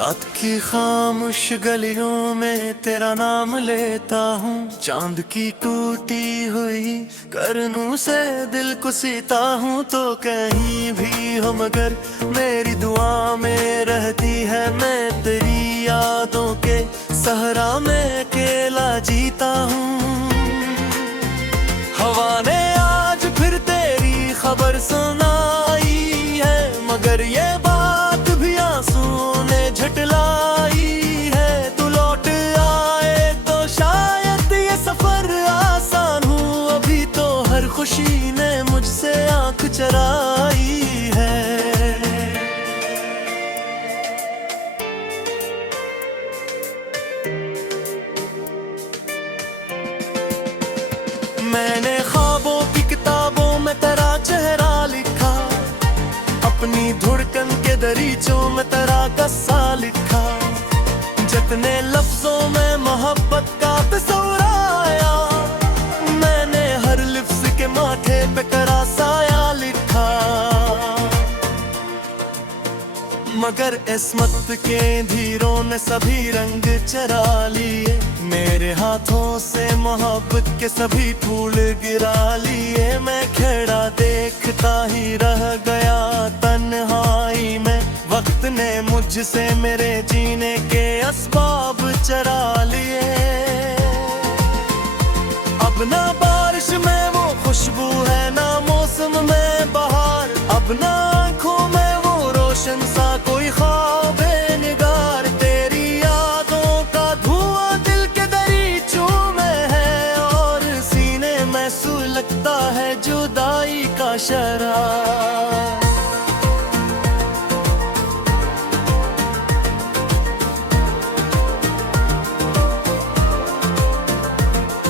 रात की खामोश गलियों में तेरा नाम लेता हूँ। चांद की टूटी हुई करनों से दिल को सीता हूँ। तो कहीं भी हो मगर मेरी दुआ में रहती है। मैं तेरी यादों के सहरा में अकेला जीता हूँ। हवा ने आज फिर तेरी खबर सुनाई है, मगर ये बात भी आंसू ने झटलाई है। तू लौट आए तो शायद ये सफर आसान हो। अभी तो हर खुशी ने मुझसे आंख चुराई है। मैंने ख्वाबों की किताबों में तेरा चेहरा लिखा, अपनी धड़कन के दरीचों में तेरा किस्सा लिखा। जितने लफ्जों में मोहब्बत का तस्वीर आया, मैंने हर लिफ्ज के माथे पे तेरा साया लिखा। मगर इस्मत के धीरों ने सभी रंग चरा लिए। मेरे हाथों से मोहब्बत के सभी फूल गिरा लिए। मैं खड़ा देखता ही रह गया तन्हाई में। वक्त ने मुझसे मेरे जीने के असबाब चरा लिए। अब ना बारिश में वो खुशबू है, ना मौसम में बहार। अब ना आँखों में वो रोशन सा कोई ख्वाब निगार। तेरी यादों का धुआं दिल के दरीचों में है, और सीने में सुलगता है जुदाई का शरार।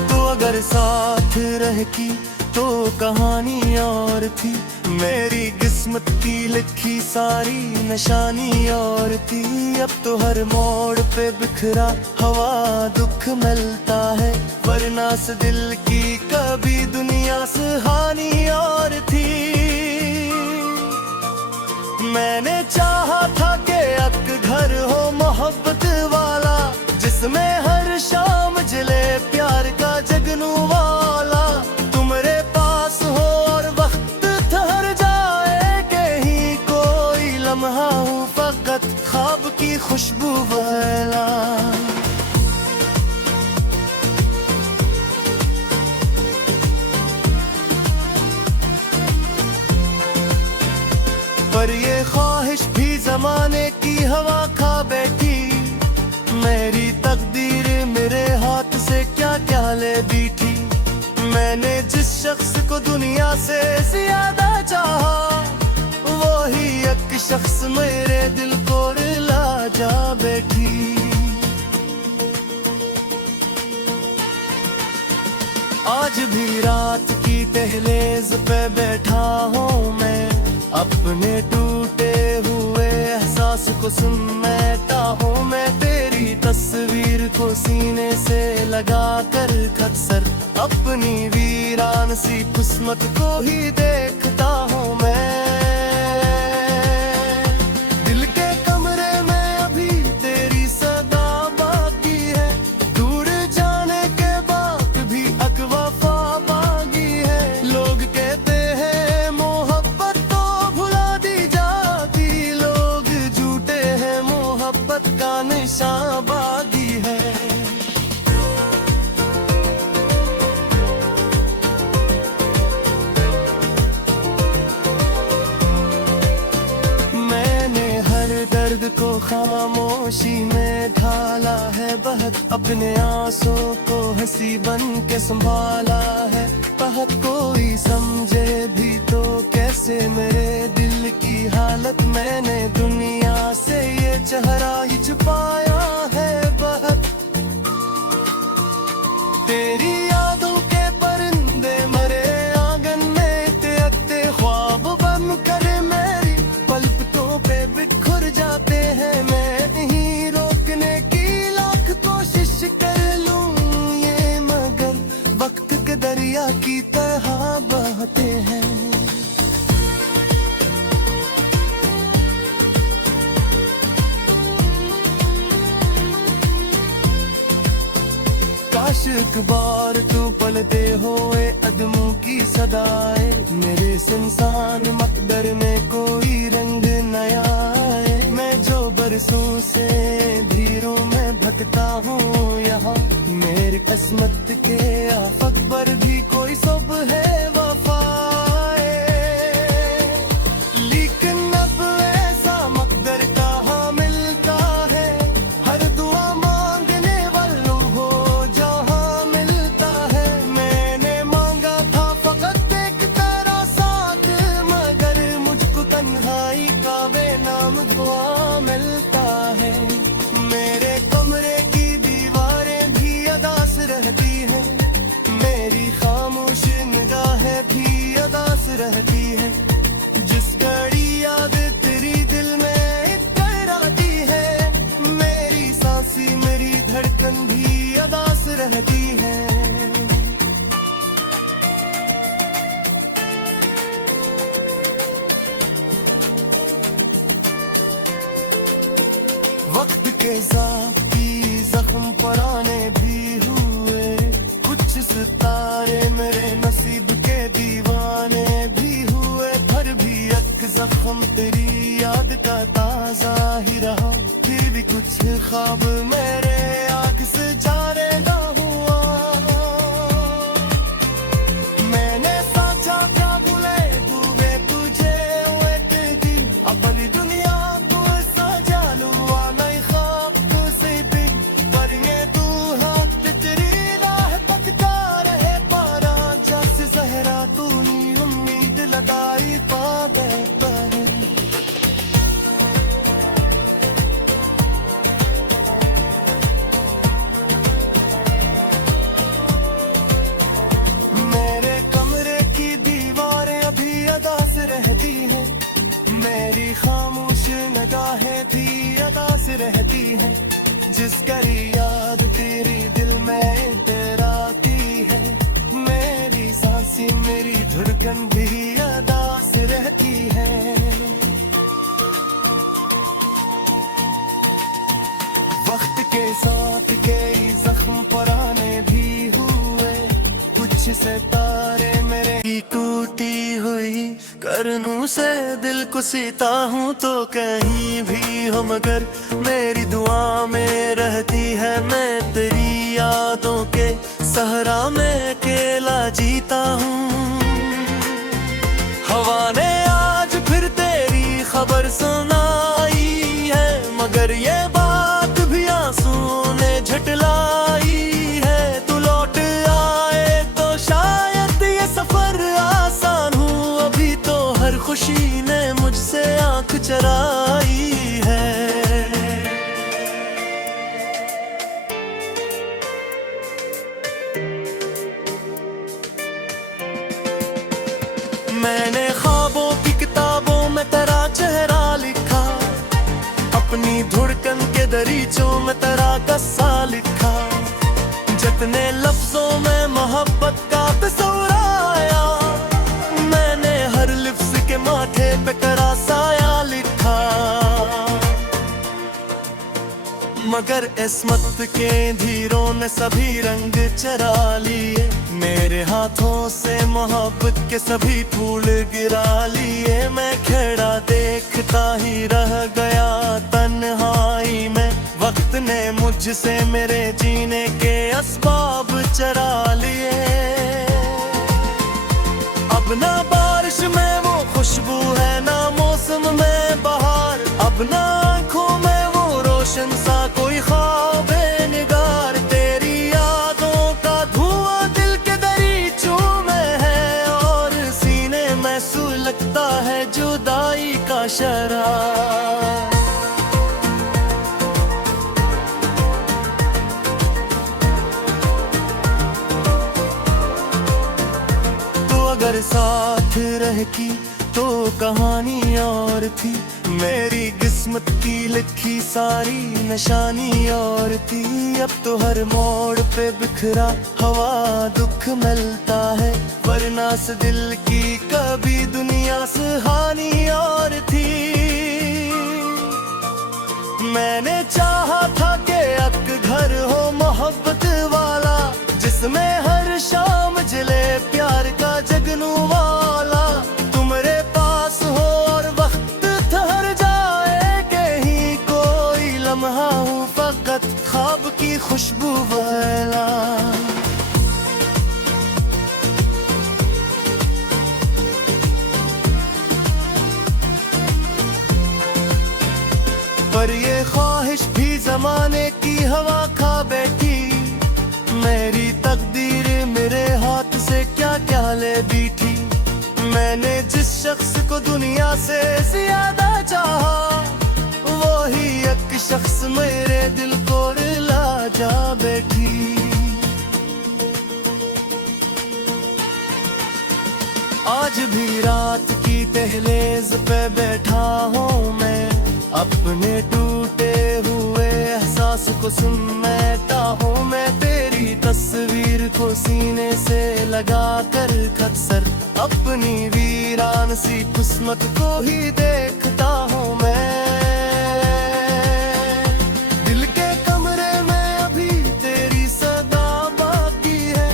तो अगर साथ रहती तो कहानी और थी। मेरी किस्मत की लिखी सारी निशानी और थी। अब तो हर मोड़ पे बिखरा हवा दुख मिलता है, वरना से दिल की कभी दुनिया से हानि और थी। मैंने चाहा था कि एक घर हो मोहब्बत वाला, जिसमें हर शाम जले प्यार का जगनू वाला। तुम्हारे पास हो और वक्त ठहर जाए, कहीं कोई लम्हा हो फकत ख्वाब की खुशबू वाला। पर ये ख्वाहिश भी जमाने की हवा खा बैठी। मेरी तकदीर मेरे हाथ से क्या क्या ले बैठी। मैंने जिस शख्स को दुनिया से ज्यादा चाहा, वही एक शख्स मेरे दिल को रुला जा बैठी। आज भी रात की दहलीज पे बैठा हूँ मैं, अपने टूटे हुए एहसास को सुनता हूँ मैं। तेरी तस्वीर को सीने से लगा कर अक्सर अपनी वीरान सी किस्मत को ही देखता हूँ मैं। दिल के कमरे में अभी तेरी सदा बाकी है, दूर जाने के बाद भी एक वफा बाकी है। लोग कहते हैं मोहब्बत तो भुला दी जाती, लोग झूठे हैं मोहब्बत का निशान बागी है। दर्द को खामोशी में ढाला है बहुत, अपने आंसू को हंसी बन के संभाला है बहुत। कोई समझे भी तो कैसे मेरे दिल की हालत, मैंने दुनिया से ये चेहरा ही छुपाया है बहुत। तेरी यादों के परिंदे मरे आंगन में तेरे ख्वाब बन कर मेरी पलकों पे बिखर जाते हैं। मैं नहीं रोकने की लाख कोशिश कर लूं ये, मगर वक्त के दरिया की तरह बहते हैं। आशिक बार तू पलते होए अदमों की सदाए, मेरे इस इंसान मकदर में कोई रंग नया है। मैं जो बरसों से धीरों में भटका हूँ यहाँ, मेरी किस्मत के आफत पर भी कोई सब है वफाए। लेकिन अब ऐसा मकदर कहाँ मिलता है, हर दुआ मांगने वालों को जहाँ मिलता है। मैंने मांगा था फकत एक तेरा साथ, मगर मुझको तन्हाई का बेनाम दुआ मिलता है। मेरे कमरे की दीवारें भी अदास रहती है, मेरी खामोश निगाहें भी अदास रहती है। जिस घड़ी याद तेरी दिल में इतर आती है, मेरी सांसी मेरी धड़कन भी अदास रहती है। वक्त के ज़ाती जख्म पुराने भी हुए, कुछ सितारे मेरे नसीब के दीवाने भी हुए। पर भी एक जख्म तेरी याद का ताजा ही रहा, फिर भी कुछ ख्वाब मेरे आँख से जाने ना हुआ। मैंने सोचा था भूले डूबे तुझे एक दिन, अपनी दुनिया तू सजा लूँ नहीं ख्वाब तुझसे भी। पर ये तू हाथ तेरी राह तकता रहे पारा, जैसे जहरा तूने उम्मीद लगाई पाबे पर। मेरे कमरे की दीवारें अभी अदास रहती हैं, मेरी खामोश निगाहें भी अदास रहती हैं। जिस करी याद तेरी दिल में इतराती है, मेरी सांसी मेरी धड़कन भी अदास रहती है। वक्त के साथ कई जख्म पुराने भी हुए, कुछ सितारे मेरे की टूटी हुई करनों से दिल को सीता हूँ तो कहीं भी हो, मगर मेरी दुआ में रहती है। मैं तेरी यादों के सहरा में अकेला जीता हूँ। हवा ने आज फिर तेरी खबर सुनाई है, मगर ये बात भी आंसू ने झटलाई है। तू लौट आए तो शायद ये सफर आसान हो, अभी तो हर खुशी ने मुझसे आंख चराई है। मैंने ख्वाबों की किताबों में तेरा चेहरा लिखा, अपनी धड़कन के दरीचों में तेरा कस्सा लिखा। जितने लफ्जों में मोहब्बत का तस्वीर आया, मैंने हर लिफ्ज के माथे पे तेरा साया लिखा। मगर इस्मत के धीरों ने सभी रंग चरा लिए, मेरे हाथों से मोहब्बत के सभी फूल गिरा लिए। मैं खड़ा देखता ही रह गया तन्हाई में, वक्त ने मुझसे मेरे जीने के असबाब चरा लिए। अब ना बारिश में वो खुशबू है, ना मौसम में बहार, अब ना आँखों में वो रोशन सा कोई ख्वाब निगार। तेरी यादों का धुआं दिल के दरीचों में है, और सीने में सुलगता है जुदाई का शरार। तो अगर साथ रहती तो कहानी और थी, मेरी किस्मत की लिखी सारी निशानी और थी। अब तो हर मोड़ पे बिखरा हवा दुख मिलता है, वरना से दिल की कभी दुनिया से हानि और थी। मैंने चाहा था कि एक घर हो मोहब्बत वाला, में हर शाम जले प्यार का जगनू वाला। तुम्हारे पास हो और वक्त ठहर जाए, कहीं कोई लम्हा हूँ फकत ख्वाब की खुशबू वाला। पर ये ख्वाहिश भी जमाने की हवा खा बैठी, मेरी तकदीर मेरे हाथ से क्या क्या ले बैठी। मैंने जिस शख्स को दुनिया से ज्यादा चाहा, वही एक शख्स मेरे दिल को रुला जा बैठी। आज भी रात की दहलीज पे बैठा हूँ मैं, अपने टूटे हुए एहसास को सुनता हूँ मैं। तेरी तस्वीर को सीने से लगा कर अक्सर अपनी वीरान सी किस्मत को ही देखता हूँ मैं। दिल के कमरे में अभी तेरी सदा बाकी है,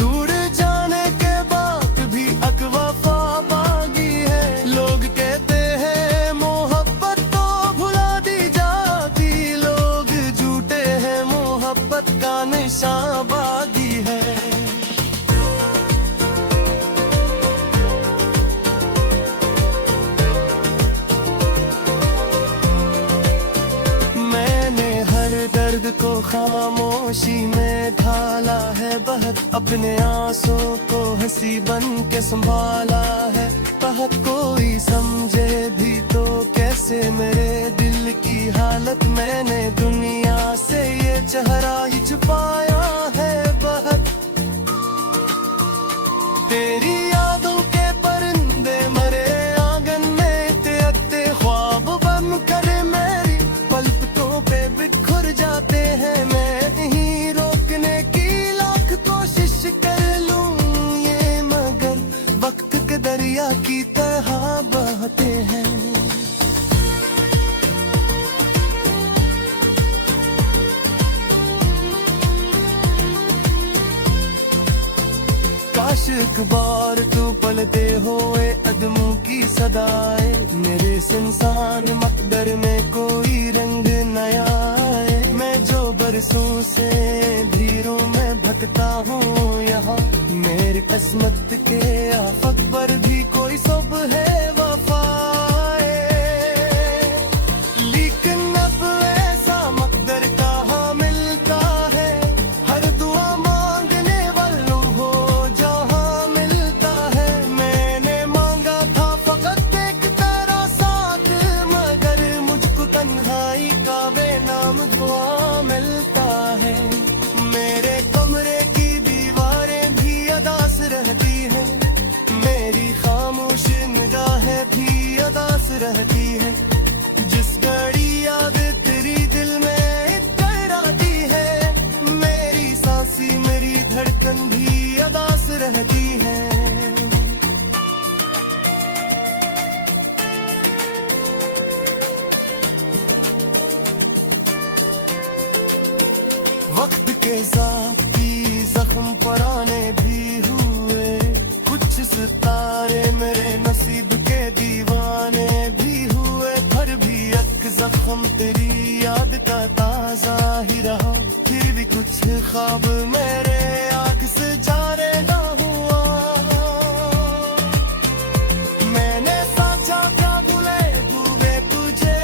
दूर जाने के बाद भी अकवफा बाकी है। लोग कहते हैं मोहब्बत तो भुला दी जाती, लोग झूठे हैं मोहब्बत का निशान बागी है। मैंने हर दर्द को खामोशी में ढाला है, बहुत अपने आंसुओं को हंसी बन के संभाला है। बहुत कोई समझे भी तो कैसे मेरे दिल की हालत, मैंने दुनिया से ये चेहरा ही छुपाया है बहुत। तेरी यादों के परिंदे मरे आंगन में तेरे ख्वाब बन कर मेरी पलकों पे बिखर जाते हैं। मैं नहीं रोकने की लाख कोशिश कर लूं ये, मगर वक्त के दरिया की तरह बहते हैं। काश एक बार तू पलते होए अदमों की सदाए, मेरे इंसान मकदर में कोई रंग नया आए। मैं जो बरसों से धीरों में भटकता हूँ यहाँ, मेरी किस्मत के आफत पर भी कोई सब है वफाए। लेकिन अब ऐसा मकदर कहाँ मिलता है, हर दुआ मांगने वालों हो जहाँ मिलता है। मैंने मांगा था फकत एक तेरा साथ, मगर मुझको तन्हाई का बेनाम दुआ मिलता है। मेरे कमरे की दीवारें भी अदास रहती है, मेरी खामोश निगाहें भी अदास रहती है। जिस घड़ी याद तेरी दिल में इतर आती है, मेरी सांसी मेरी धड़कन भी अदास रहती है। वक्त के ज़ाती जख्म पुराने भी हुए, कुछ सितारे मेरे नसीब के दीवाने भी हुए। पर भी एक जख्म तेरी याद का ताजा ही रहा, फिर भी कुछ ख्वाब मेरे आँख से जाने ना हुआ। मैंने सोचा क्या भूले डूबे तुझे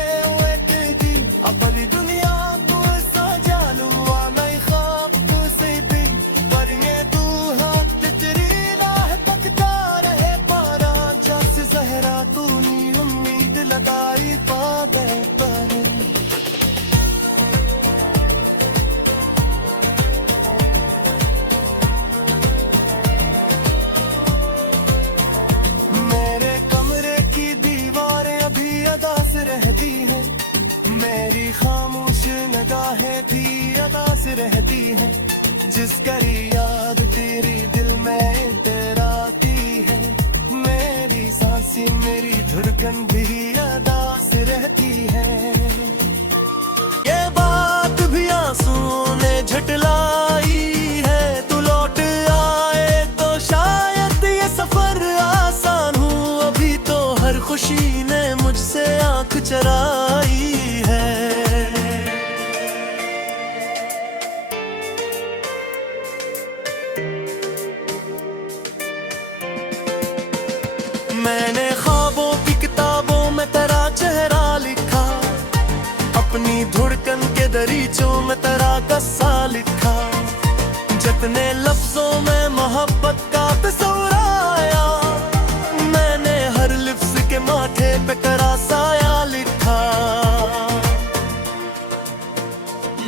एक दिन, अपनी दुनिया को सजा लूँ नई ख्वाब से भी। पर ये तू हाथ तेरी राह तकता रहे पारा, जैसे सहरा तूने उम्मीद लगाई पावे पर। मेरे कमरे की दीवारें अभी अदास रहती हैं, मेरी खामोश निगाहें भी अदास रहती हैं। जिस करी याद तेरी दिल में तेराती है, मेरी सांसें मेरी धड़कन भी अदास रहती है। ये बात भी आंसुओं ने झटलाई है, तू लौट मैंने ख्वाबों की किताबों में तेरा चेहरा लिखा, अपनी धड़कन के दरीचों में तेरा किस्सा लिखा। जितने लफ्जों में मोहब्बत का तस्वीर आया, मैंने हर लिफ्ज के माथे पे तेरा साया लिखा।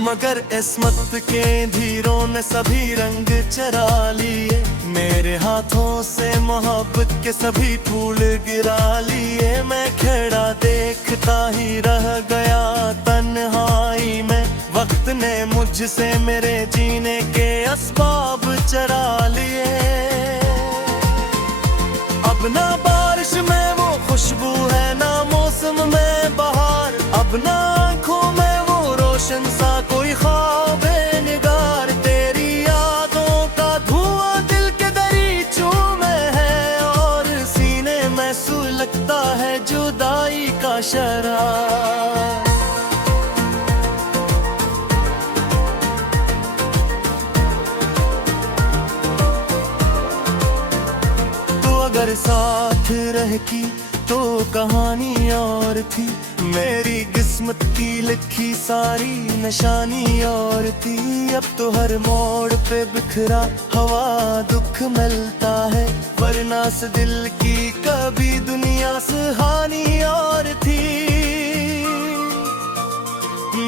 मगर इस्मत के धीरों ने सभी रंग चरा लिए, मेरे हाथों से मोहब्बत के सभी फूल गिरा लिए। मैं खेड़ा देखता ही रह गया तन्हाई में, वक्त ने मुझसे मेरे जीने के असबाब चरा लिए। अब ना बारिश में वो खुशबू है, ना मौसम में बहार, अब ना आँखों में वो रोशन सा कोई ख्वाब निगार। तेरी यादों का धुआं दिल के दरीचों में है, और सीने में सुलगता है जुदाई का शरार। अगर साथ रहती तो कहानी और थी, मेरी किस्मत की लिखी सारी निशानी और थी। अब तो हर मोड़ पे बिखरा हवा दुख मिलता है, वरना से दिल की कभी दुनिया से हानि और थी।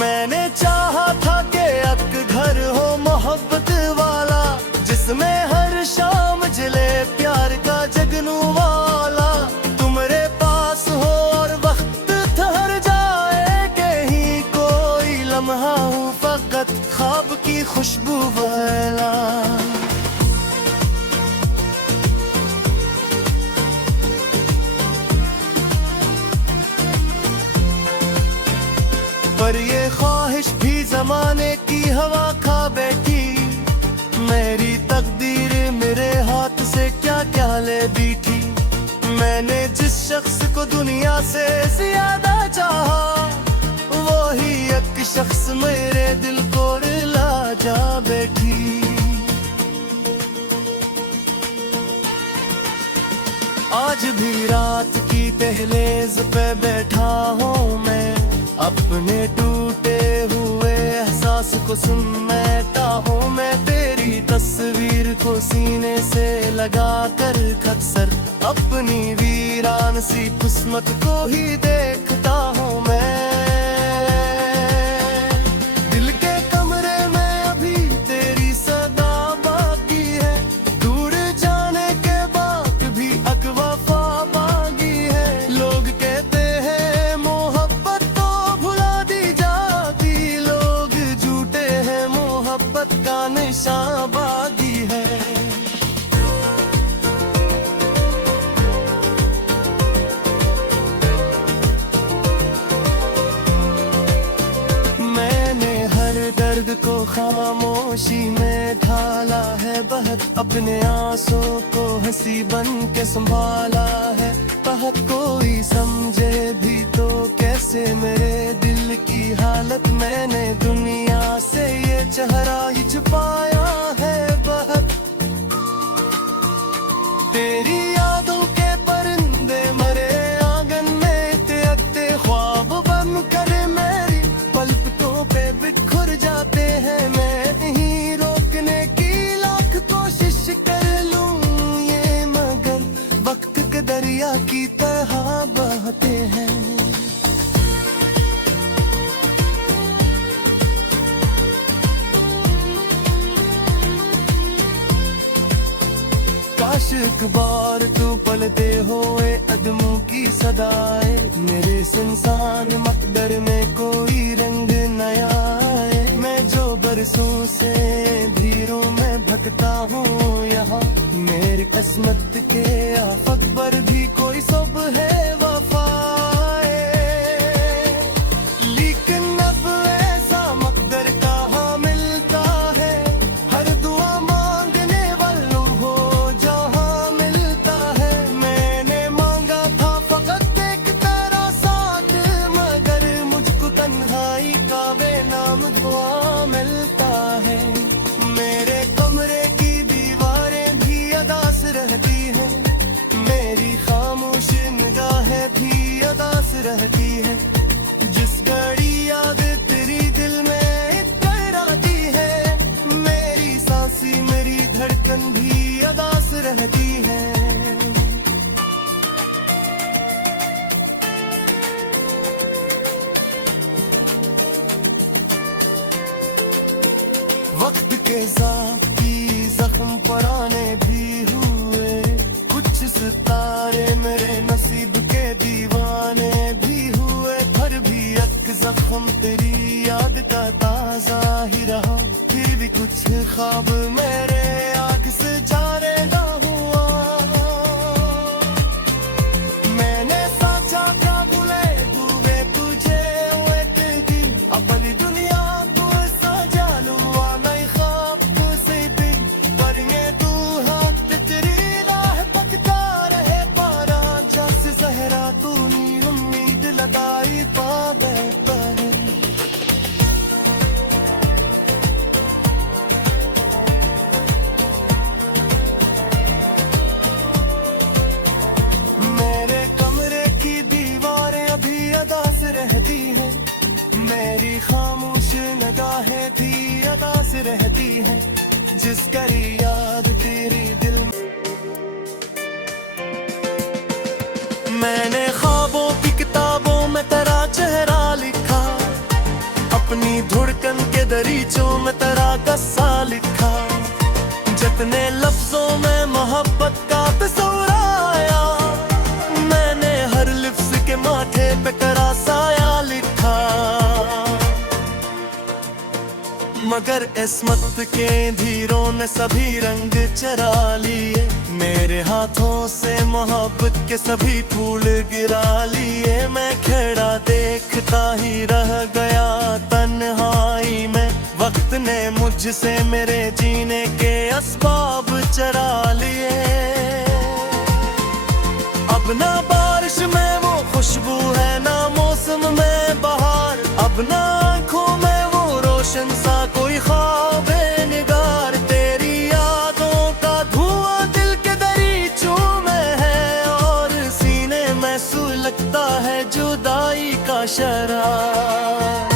मैंने चाहा था कि एक घर हो मोहब्बत वाला, जिसमें हर शाम जले प्यार का जगनू वाला। तुम्हारे पास हो और वक्त ठहर जाए, कहीं कोई लम्हा हो फकत ख्वाब की खुशबू वाला। पर ये ख्वाहिश भी जमाने की हवा खा बैठी, मेरी तकदीर मेरे हाथ से क्या क्या ले बैठी। मैंने जिस शख्स को दुनिया से ज्यादा चाहा, वही एक शख्स मेरे दिल को रुला जा बैठी। आज भी रात की दहलीज पे बैठा हूँ मैं, अपने टूटे हुए एहसास को सुनता हूँ मैं। तेरी तस्वीर को सीने से लगा कर अक्सर अपनी वीरान सी किस्मत को ही देखता हूँ मैं। दिल के कमरे में अभी तेरी सदा बाकी है, दूर जाने के बाद भी एक वफा बाकी है। लोग कहते हैं मोहब्बत तो भुला दी जाती, लोग झूठे हैं मोहब्बत का निशान बागी है। मैंने हर दर्द को खामोशी में ढाला है, बहुत अपने आंसू को हंसी बन के संभाला है। बहुत कोई समझे भी तो कैसे मेरे दिल की हालत, मैंने दुनिया से ये चेहरा ही छुपाया है बहुत। तेरी यादों के परिंदे मरे आंगन में तेरे ख्वाब बन कर मेरी पलकों पे बिखर जाते हैं। मैं नहीं रोकने की लाख कोशिश कर लूं ये, मगर वक्त के दरिया की तरह बहते हैं। काश एक बार तू पलते होए अदमों की सदाए, मेरे संसान मकदर में कोई रंग नया है। मैं जो बरसों से धीरों में भटका हूँ यहाँ, मेरी किस्मत के आफत पर भी कोई सब है वफाए। लेकिन अब ऐसा मकदर कहाँ मिलता है, हर दुआ मांगने वालों हो जहाँ मिलता है। मैंने मांगा था फकत एक तेरा साथ, मगर मुझको तन्हाई का बेनाम दुआ मिलता है। मेरे कमरे की दीवारें भी अदास रहती हैं, मेरी खामोशी वक्त के ज़ाती जख्म पुराने भी हुए, कुछ सितारे मेरे नसीब के दीवाने भी हुए, पर भी एक जख्म तेरी याद का ताजा ही रहा, फिर भी कुछ ख्वाब मेरे आँख से जाने ना हुआ। मैंने सोचा था भूले दूंगे तुझे एक दिन, अपनी दुनिया को सजा लूँ नए ख्वाब से दिन, पर ये तू हाथ तेरी राह पकता रहे पारा, जैसे जहरा तूने उम्मीद लगाई पा बैठा है। मेरे कमरे की दीवारें अभी अदा से रहती हैं, मेरी खामोश निगाहें भी अदा से रहती हैं, जिस करी याद तेरी दिल में। मैंने ख्वाबों की किताबों में तेरा चेहरा लिखा, अपनी धड़कन के दरीचों में तेरा कस्सा लिखा, जितने लफ्जों में मोहब्बत का तस्वीर आया, मैंने हर लिफ्ज के माथे पे तेरा साया लिखा। मगर इस्मत के धीरों ने सभी रंग चरा लिए, मेरे हाथों से मोहब्बत के सभी फूल गिरा लिए, मैं खड़ा देखता ही रह गया तन्हाई में, वक्त ने मुझसे मेरे जीने के असबाब चरा लिए। अब ना बारिश में वो खुशबू है, ना मौसम में बहार, अब ना आँखों में वो रोशन सा कोई ख्वाब निगार, तेरी यादों का धुआं दिल के दरीचों में है, और सीने में सुलगता है जुदाई का शरार।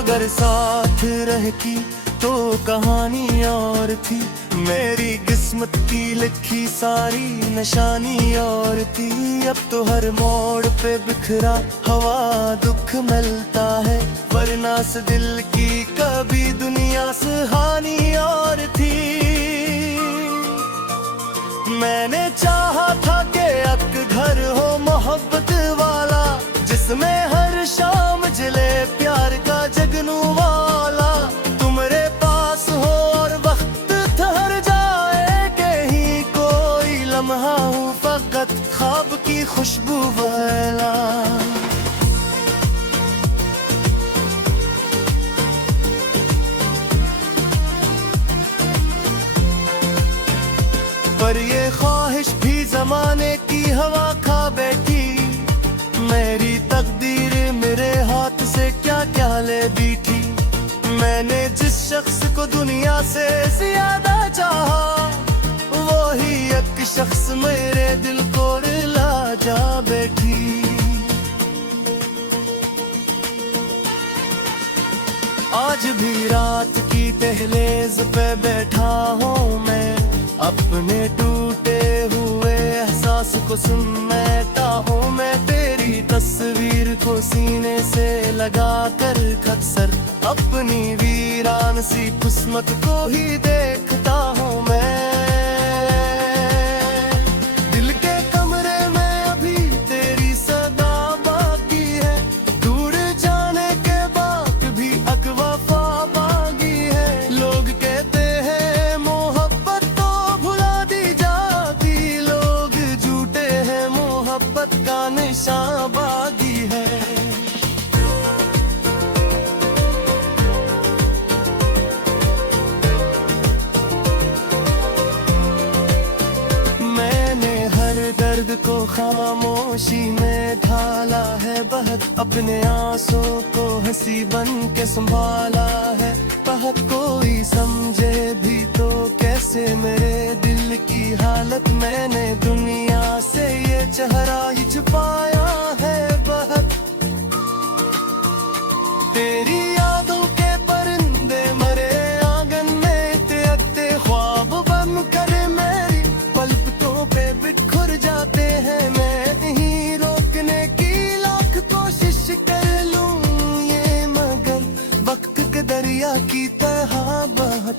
अगर साथ रहती तो कहानी और थी, मेरी किस्मत की लिखी सारी निशानी और थी, अब तो हर मोड़ पे बिखरा हवा दुख मिलता है, वरना से दिल की कभी दुनिया से हानि और थी। मैंने चाहा था कि एक घर हो मोहब्बत वाला, जिसमें हर शाम जले प्यार का जगनू वाला, तुम्हारे पास हो और वक्त ठहर जाए, कहीं कोई लम्हा हो फकत ख्वाब की खुशबू वाला। पर ये ख्वाहिश भी जमाने की हवा खा बैठी, मेरी तकदीर मेरे हाथ से क्या क्या ले बैठी, मैंने जिस शख्स को दुनिया से ज्यादा चाहा, वही एक शख्स मेरे दिल को रुला जा बैठी। आज भी रात की दहलीज पे बैठा हूँ मैं, अपने टूटे हुए एहसास को सुनता हूँ मैं, तेरी तस्वीर को सीने से लगा कर अक्सर, अपनी वीरान सी किस्मत को ही देखता हूँ मैं। दिल के कमरे में अभी तेरी सदा बाकी है, दूर जाने के बाद भी अकवफा बाकी है, लोग कहते हैं मोहब्बत तो भुला दी जाती, लोग झूठे हैं मोहब्बत का निशान बागी है। मैंने हर दर्द को खामोशी में ढाला है, बहुत अपने आंसू को हंसी बन के संभाला है, बहुत कोई समझे भी तो कैसे मेरे दिल की हालत, मैंने दुनिया से ये चेहरा ही छुपाया है बहुत। तेरी यादों के परिंदे मरे आंगन में, तेरे ख्वाब बन कर मेरी पलकों पे बिखर जाते हैं।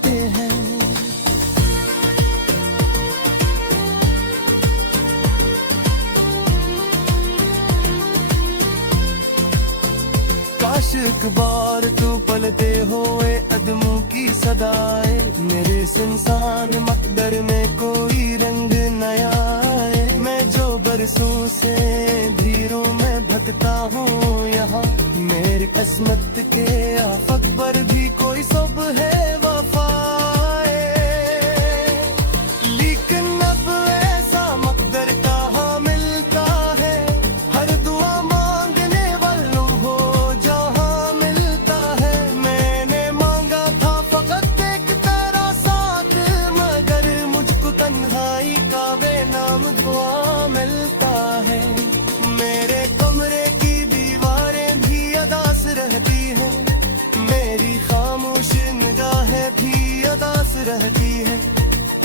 जाते हैं। काश एक बार तू पलते होए अदमों की सदाए, मेरे इस इंसान मकदर में कोई रंग नया आए। मैं जो बरसों से धीरों में भटकता हूँ यहाँ, मेरी किस्मत के आफत पर भी कोई सब है वफाए। लेकिन अब ऐसा मकदर कहाँ मिलता है, हर दुआ मांगने वालों हो जहाँ मिलता है। मैंने मांगा था फकत एक तेरा साथ, मगर मुझको तन्हाई का बेनाम दुआ मिलता है। मेरे कमरे की दीवारें भी अदास रहती हैं, मेरी खामोश निगाहें भी अदास रहती है।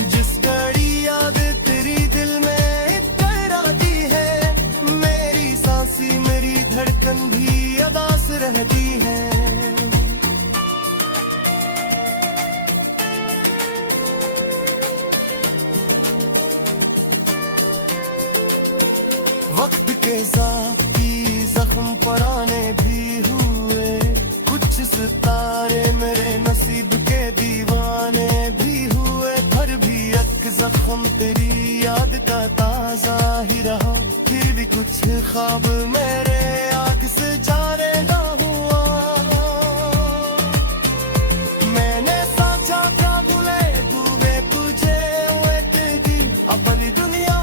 जिस घड़ी याद तेरी दिल में इतराती है, मेरी सांसी मेरी धड़कन भी अदास रहती है। वक्त के ज़ाती जख्म पुराने भी हुए, कुछ सितारे मेरे नसीब के दीवाने भी हुए। पर भी एक जख्म तेरी याद का ताजा ही रहा, फिर भी कुछ ख्वाब मेरे आँख से जाने ना हुआ। मैंने सोचा क्या भूले डूबे तुझे हुए तेरी अपनी दुनिया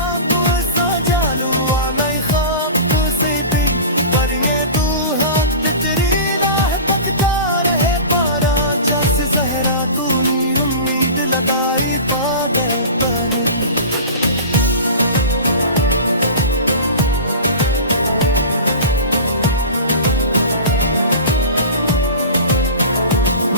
लगाई पावे पर।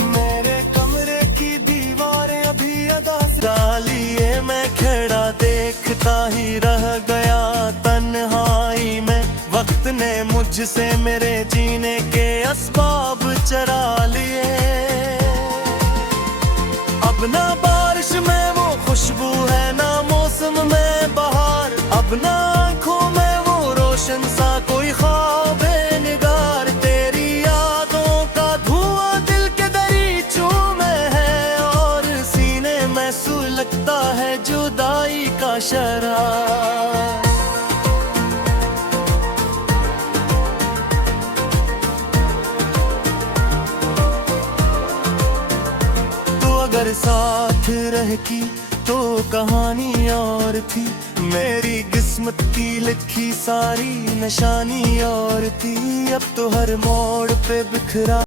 मेरे कमरे की दीवारें अभी अदास डालिए, मैं खड़ा देखता ही रह गया तन्हाई में। वक्त ने मुझसे मेरे जीने के असबाब चरा लिए। अब ना बारिश में वो खुशबू है, ना मौसम में बहार। अब ना आँखों में वो रोशन सा कोई ख्वाब निगार। तेरी यादों का धुआं दिल के दरीचों में है, और सीने में सुलगता है जुदाई का शरार। अगर साथ रहती तो कहानी और थी, मेरी किस्मत की लिखी सारी निशानी और थी। अब तो हर मोड़ पे बिखरा